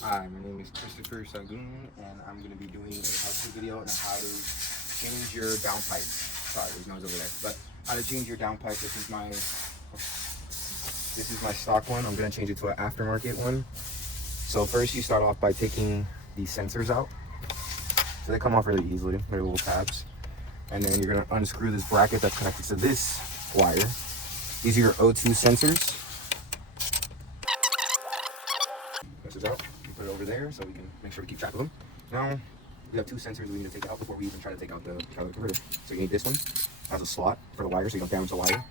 Hi, my name is Christopher Sagoon, and I'm going to be doing a how-to video on how to change your downpipe. Sorry, there's noise over there. But how to change your downpipe. This is my stock one. I'm going to change it to an aftermarket one. So first, you start off by taking these sensors out. So they come off really easily. They're little tabs. And then you're going to unscrew this bracket that's connected to this wire. These are your O2 sensors. This is out. Put it over there so we can make sure we keep track of them. Now we have two sensors we need to take out before we even try to take out the catalytic converter. So you need this one. It has a slot for the wire so you don't damage the wire.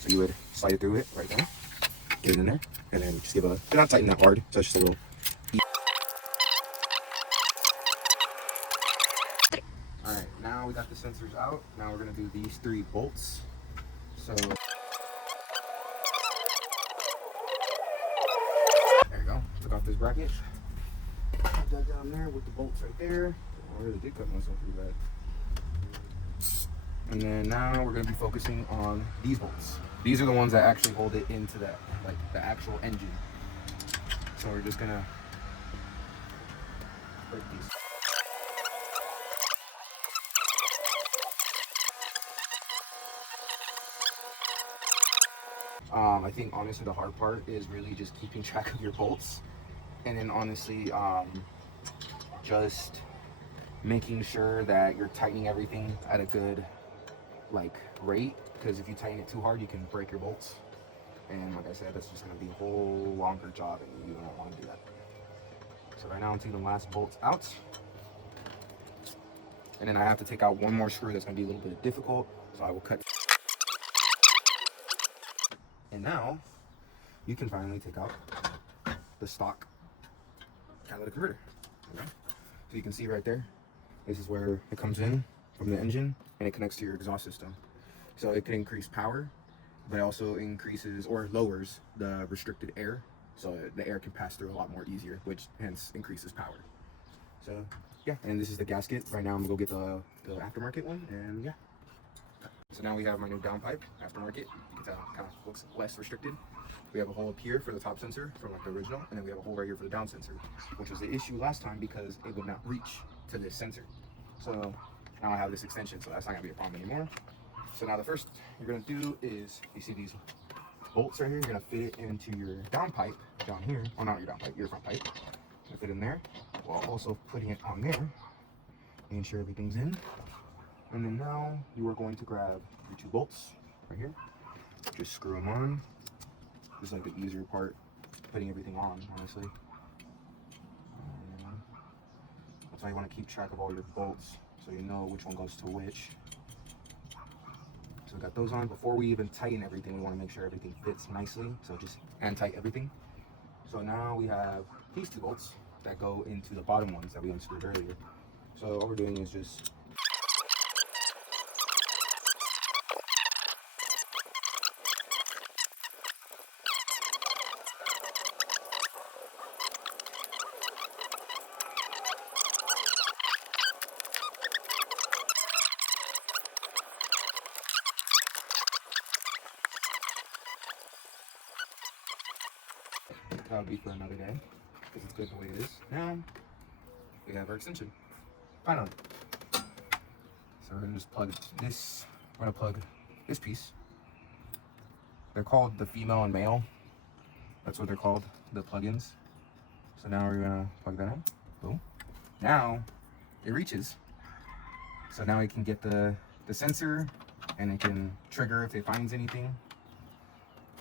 So you would slide it through it right there, get it in there, and then just do not tighten that hard, so it's just a little. Alright, now we got the sensors out. Now we're gonna do these 3 bolts. So there you go. Took off this bracket. Put that down there with the bolts right there. I really did cut myself pretty bad. And then now we're going to be focusing on these bolts. These are the ones that actually hold it into that, like the actual engine. So we're just going to break these. I think honestly the hard part is really just keeping track of your bolts. And then honestly, just making sure that you're tightening everything at a good rate, because if you tighten it too hard you can break your bolts, and like I said, that's just going to be a whole longer job and you don't want to do that. So right now I'm taking the last bolts out, and then I have to take out one more screw that's going to be a little bit difficult, so I will cut. And now you can finally take out the stock catalytic converter. Okay? So you can see right there, this is where it comes in from the engine and it connects to your exhaust system. So it can increase power, but it also increases or lowers the restricted air, so the air can pass through a lot more easier, which hence increases power. So yeah, and this is the gasket. Right now I'm gonna go get the aftermarket one, and yeah. So now we have my new downpipe aftermarket. You can tell it kind of looks less restricted. We have a hole up here for the top sensor from like the original, and then we have a hole right here for the down sensor, which was the issue last time because it would not reach to this sensor. So now I have this extension, so that's not gonna be a problem anymore. So now the first you're gonna do is, you see these bolts right here, you're gonna fit it into your downpipe down here, or not your downpipe, your front pipe. Gonna fit in there, while also putting it on there, making sure everything's in. And then now you are going to grab your 2 bolts right here, just screw them on. This is like the easier part, putting everything on, honestly. That's why you want to keep track of all your bolts, so you know which one goes to which. So we got those on. Before we even tighten everything, we want to make sure everything fits nicely, so just hand tight everything. So now we have these 2 bolts that go into the bottom ones that we unscrewed earlier. So all we're doing is just that would be for another day, because it's good the way it is. Now, we have our extension. Finally. So we're going to just plug this, we're going to plug this piece. They're called the female and male. That's what they're called, the plugins. So now we're going to plug that in. Boom. Now, it reaches. So now we can get the sensor, and it can trigger if it finds anything.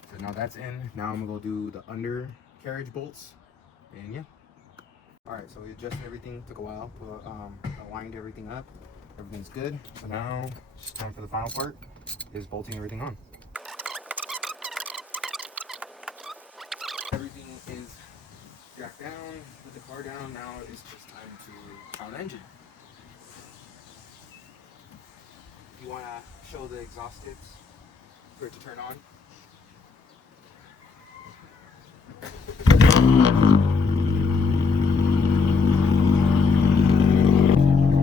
So now that's in. Now I'm going to go do the undercarriage bolts, and yeah. Alright, so we adjusted everything, took a while, aligned everything up, everything's good. So now it's time for the final part, is bolting everything on. Everything is jacked down, put the car down, now it's just time to power the engine. You want to show the exhaust tips for it to turn on.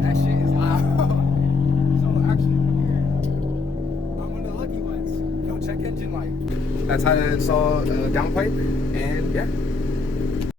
That shit is loud. So actually, I'm one of the lucky ones. No check engine light. That's how to install a downpipe, and yeah.